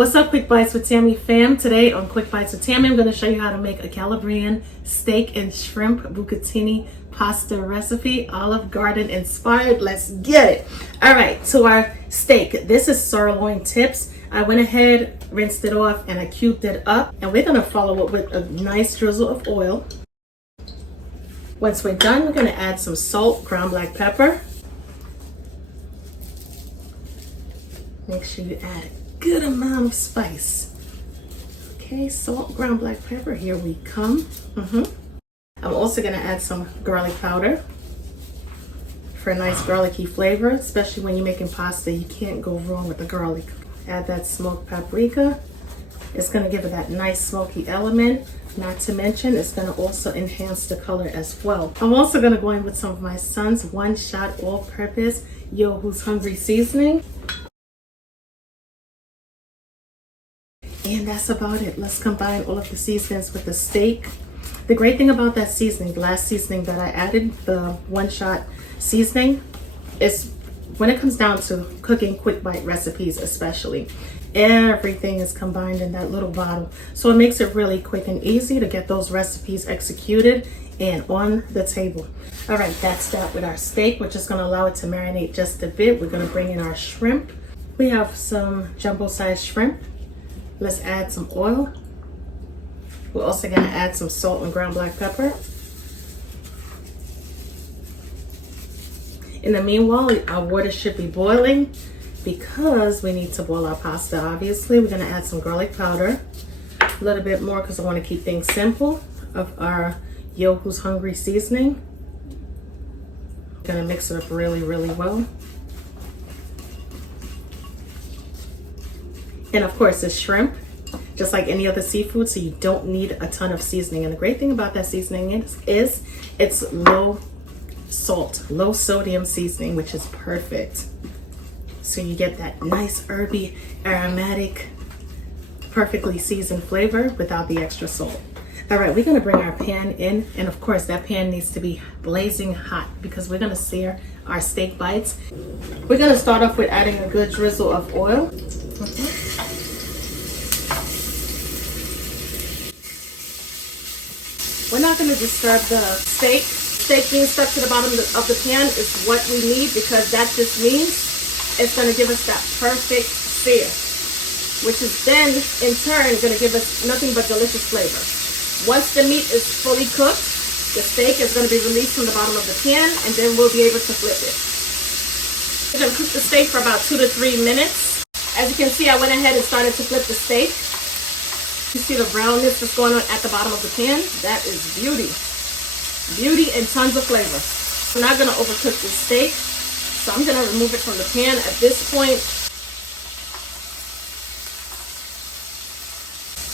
What's up, Quick Bites with Tammy fam? Today on Quick Bites with Tammy, I'm going to show you how to make a Calabrian steak and shrimp bucatini pasta recipe, Olive Garden inspired. Let's get it. All right, so our steak, this is sirloin tips. I went ahead, rinsed it off, and I cubed it up. And we're going to follow it with a nice drizzle of oil. Once we're done, we're going to add some salt, ground black pepper. Make sure you add a good amount of spice. Okay, salt, ground black pepper, here we come. I'm also gonna add some garlic powder for a nice garlicky flavor, especially when you're making pasta. You can't go wrong with the garlic. Add that smoked paprika. It's gonna give it that nice smoky element. Not to mention, it's gonna also enhance the color as well. I'm also gonna go in with some of my son's one-shot all-purpose Yo Who's Hungry seasoning. And that's about it. Let's combine all of the seasonings with the steak. The great thing about that seasoning, the last seasoning that I added, the one-shot seasoning, is when it comes down to cooking quick bite recipes especially, everything is combined in that little bottle. So it makes it really quick and easy to get those recipes executed and on the table. All right, that's that with our steak. We're just gonna allow it to marinate just a bit. We're gonna bring in our shrimp. We have some jumbo-sized shrimp. Let's add some oil. We're also gonna add some salt and ground black pepper. In the meanwhile, our water should be boiling because we need to boil our pasta, obviously. We're gonna add some garlic powder, a little bit more because I wanna keep things simple, of our Yo Who's Hungry seasoning. Gonna mix it up really, really well. And of course, it's shrimp, just like any other seafood, so you don't need a ton of seasoning. And the great thing about that seasoning is it's low salt, low sodium seasoning, which is perfect. So you get that nice herby, aromatic, perfectly seasoned flavor without the extra salt. All right, we're gonna bring our pan in, and of course that pan needs to be blazing hot because we're gonna sear our steak bites. We're gonna start off with adding a good drizzle of oil. We're not going to disturb the steak. Steak being stuck to the bottom of the pan is what we need because that just means it's going to give us that perfect sear, which is then in turn going to give us nothing but delicious flavor. Once the meat is fully cooked, the steak is going to be released from the bottom of the pan, and then we'll be able to flip it. We're going to cook the steak for about 2 to 3 minutes. As you can see, I went ahead and started to flip the steak. You see the brownness that's going on at the bottom of the pan? That is beauty. Beauty and tons of flavor. We're not going to overcook the steak, so I'm going to remove it from the pan at this point.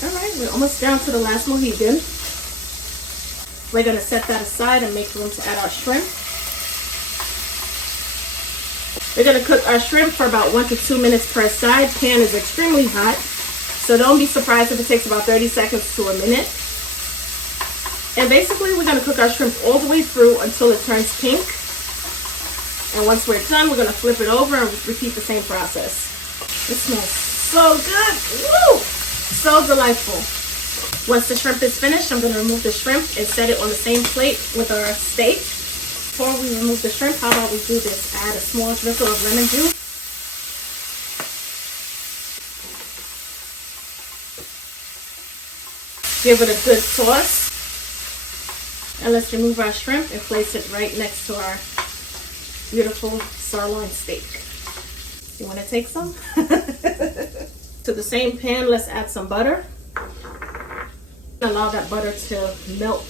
All right, we're almost down to the last Mohican. We're going to set that aside and make room to add our shrimp. We're going to cook our shrimp for about 1 to 2 minutes per side. Pan is extremely hot, so don't be surprised if it takes about 30 seconds to a minute. And basically, we're going to cook our shrimp all the way through until it turns pink. And once we're done, we're going to flip it over and repeat the same process. It smells so good. Woo! So delightful. Once the shrimp is finished, I'm going to remove the shrimp and set it on the same plate with our steak. Before we remove the shrimp, how about we do this? Add a small drizzle of lemon juice. Give it a good toss. And let's remove our shrimp and place it right next to our beautiful sirloin steak. You want to take some? To the same pan, let's add some butter. Allow that butter to melt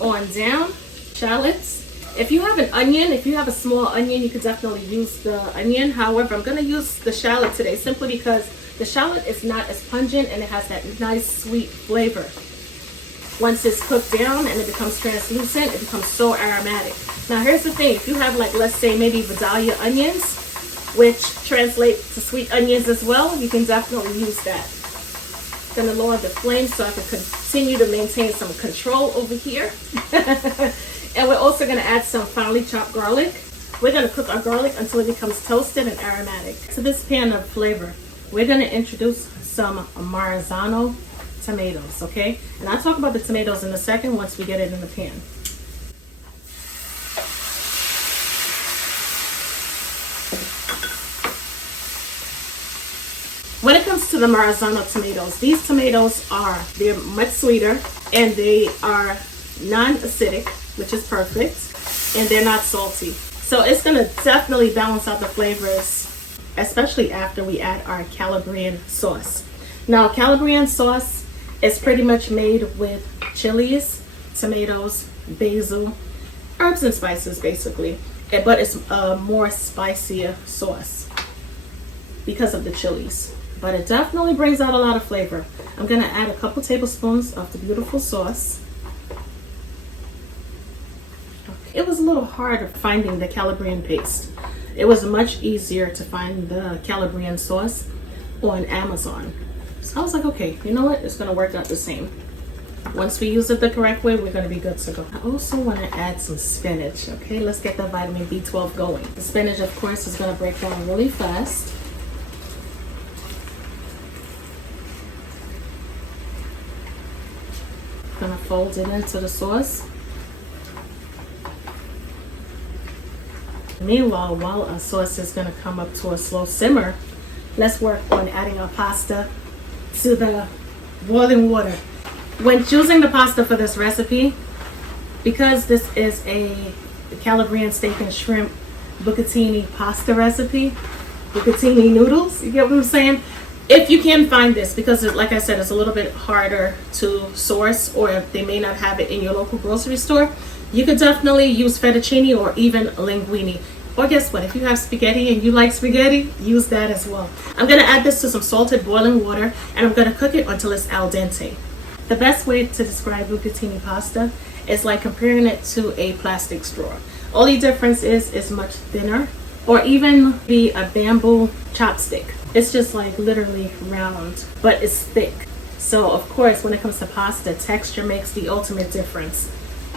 on down. Shallots. If you have an onion, if you have a small onion, you could definitely use the onion. However, I'm going to use the shallot today simply because the shallot is not as pungent and it has that nice sweet flavor. Once it's cooked down and it becomes translucent, it becomes so aromatic. Now here's the thing, if you have, like, let's say maybe Vidalia onions, which translate to sweet onions as well, you can definitely use that. I'm going to lower the flame so I can continue to maintain some control over here. And we're also going to add some finely chopped garlic. We're going to cook our garlic until it becomes toasted and aromatic. To this pan of flavor, we're gonna introduce some Marazano tomatoes, okay? And I'll talk about the tomatoes in a second once we get it in the pan. When it comes to the Marazano tomatoes, these tomatoes they're much sweeter and they are non-acidic, which is perfect, and they're not salty. So it's gonna definitely balance out the flavors, especially after we add our Calabrian sauce. Now, Calabrian sauce is pretty much made with chilies, tomatoes, basil, herbs and spices basically, but it's a more spicier sauce because of the chilies. But it definitely brings out a lot of flavor. I'm gonna add a couple tablespoons of the beautiful sauce. It was a little hard finding the Calabrian paste. It was much easier to find the Calabrian sauce on Amazon. So I was like, okay, you know what? It's gonna work out the same. Once we use it the correct way, we're gonna be good to go. I also wanna add some spinach, okay? Let's get that vitamin B12 going. The spinach, of course, is gonna break down really fast. Gonna fold it into the sauce. Meanwhile, while our sauce is gonna come up to a slow simmer, let's work on adding our pasta to the boiling water. When choosing the pasta for this recipe, because this is a Calabrian steak and shrimp bucatini pasta recipe, bucatini noodles, you get what I'm saying? If you can find this, because like I said, it's a little bit harder to source, or if they may not have it in your local grocery store, you could definitely use fettuccine or even linguine. Or guess what, if you have spaghetti and you like spaghetti, use that as well. I'm gonna add this to some salted boiling water and I'm gonna cook it until it's al dente. The best way to describe bucatini pasta is like comparing it to a plastic straw. Only difference is it's much thinner, or even be a bamboo chopstick. It's just like literally round, but it's thick. So of course, when it comes to pasta, texture makes the ultimate difference.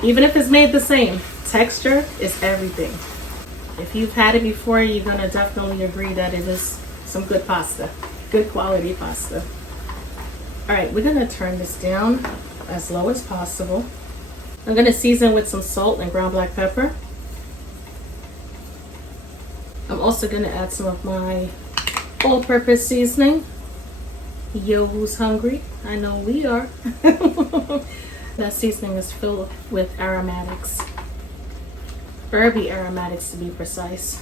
Even if it's made the same, texture is everything. If you've had it before, you're gonna definitely agree that it is some good pasta, good quality pasta. All right, we're gonna turn this down as low as possible. I'm gonna season with some salt and ground black pepper. I'm also gonna add some of my all-purpose seasoning. Yo, who's hungry? I know we are. That seasoning is filled with aromatics, herby aromatics to be precise,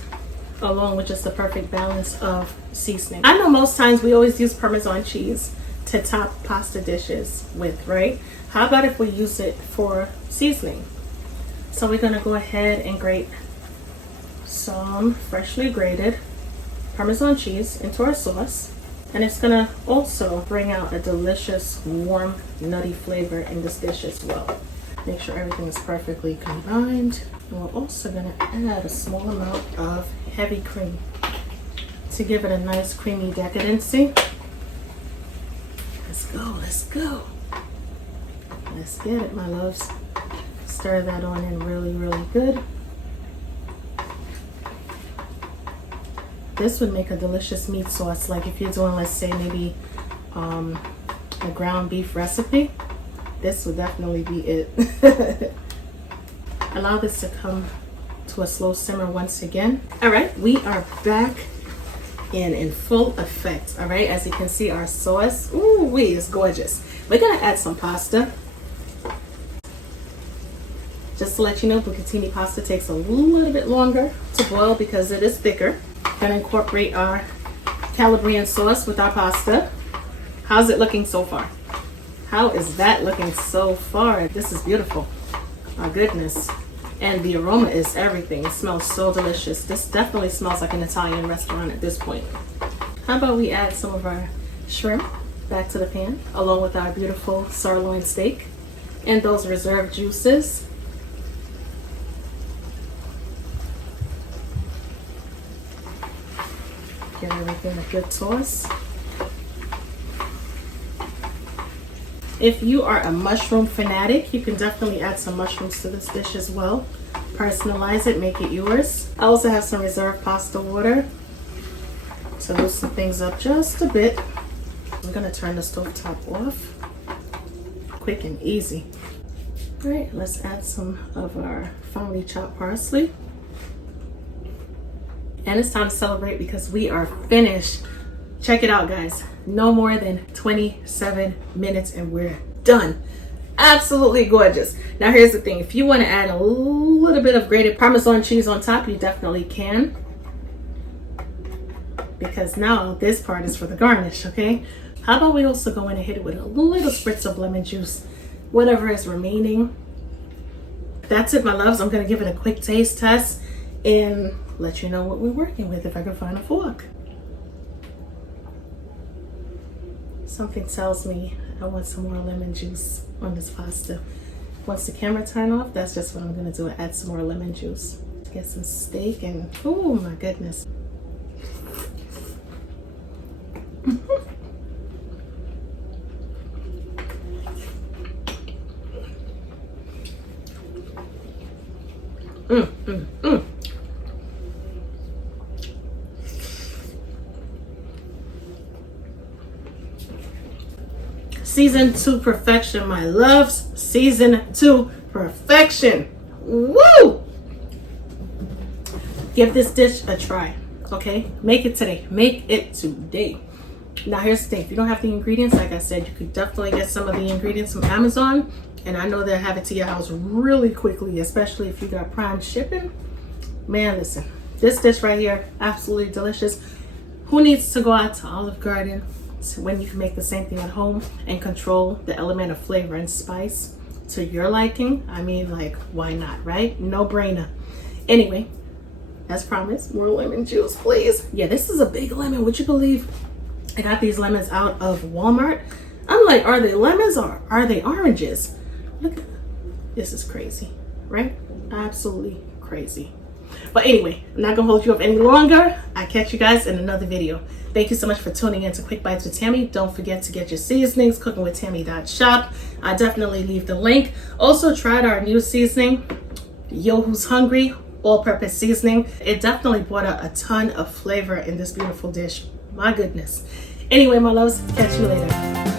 along with just the perfect balance of seasoning. I know most times we always use Parmesan cheese to top pasta dishes with, right? How about if we use it for seasoning? So we're gonna go ahead and grate some freshly grated Parmesan cheese into our sauce. And it's gonna also bring out a delicious, warm, nutty flavor in this dish as well. Make sure everything is perfectly combined. And we're also gonna add a small amount of heavy cream to give it a nice creamy decadency. Let's go, let's go. Let's get it, my loves. Stir that on in really, really good. This would make a delicious meat sauce, like if you're doing, let's say, maybe a ground beef recipe. This would definitely be it. Allow this to come to a slow simmer once again. All right, we are back in full effect. All right, as you can see, our sauce, ooh, is gorgeous. We're gonna add some pasta. Just to let you know, bucatini pasta takes a little bit longer to boil because it is thicker. Gonna incorporate our Calabrian sauce with our pasta. How's it looking so far? How is that looking so far? This is beautiful. My goodness. And the aroma is everything. It smells so delicious. This definitely smells like an Italian restaurant at this point. How about we add some of our shrimp back to the pan, along with our beautiful sirloin steak and those reserved juices. Give everything a good toss. If you are a mushroom fanatic, you can definitely add some mushrooms to this dish as well. Personalize it, make it yours. I also have some reserved pasta water. To loosen things up just a bit, I'm gonna turn the stove top off. Quick and easy. All right, let's add some of our finely chopped parsley. And it's time to celebrate because we are finished. Check it out, guys. No more than 27 minutes and we're done. Absolutely gorgeous. Now here's the thing. If you want to add a little bit of grated Parmesan cheese on top, you definitely can. Because now this part is for the garnish, okay? How about we also go in and hit it with a little spritz of lemon juice, whatever is remaining. That's it, my loves. I'm gonna give it a quick taste test and let you know what we're working with if I can find a fork. Something tells me I want some more lemon juice on this pasta. Once the camera turn off, that's just what I'm gonna do, add some more lemon juice. Get some steak and, oh my goodness. Season 2 perfection, my loves. Season 2 perfection. Woo! Give this dish a try, okay? Make it today. Make it today. Now here's the thing. If you don't have the ingredients, like I said, you could definitely get some of the ingredients from Amazon. And I know they'll have it to your house really quickly, especially if you got Prime shipping. Man, listen. This dish right here, absolutely delicious. Who needs to go out to Olive Garden when you can make the same thing at home and control the element of flavor and spice to your liking? I mean, like, why not, right? No brainer. Anyway, as promised, more lemon juice, please. Yeah, this is a big lemon. Would you believe I got these lemons out of Walmart? I'm like, are they lemons or are they oranges? Look, this is crazy, right? Absolutely crazy. But anyway, I'm not gonna hold you up any longer. I'll catch you guys in another video. Thank you so much for tuning in to Quick Bites with Tammy. Don't forget to get your seasonings, cookingwithtammy.shop. I definitely leave the link. Also tried our new seasoning, Yo Who's Hungry, all-purpose seasoning. It definitely brought out a ton of flavor in this beautiful dish. My goodness. Anyway, my loves, catch you later.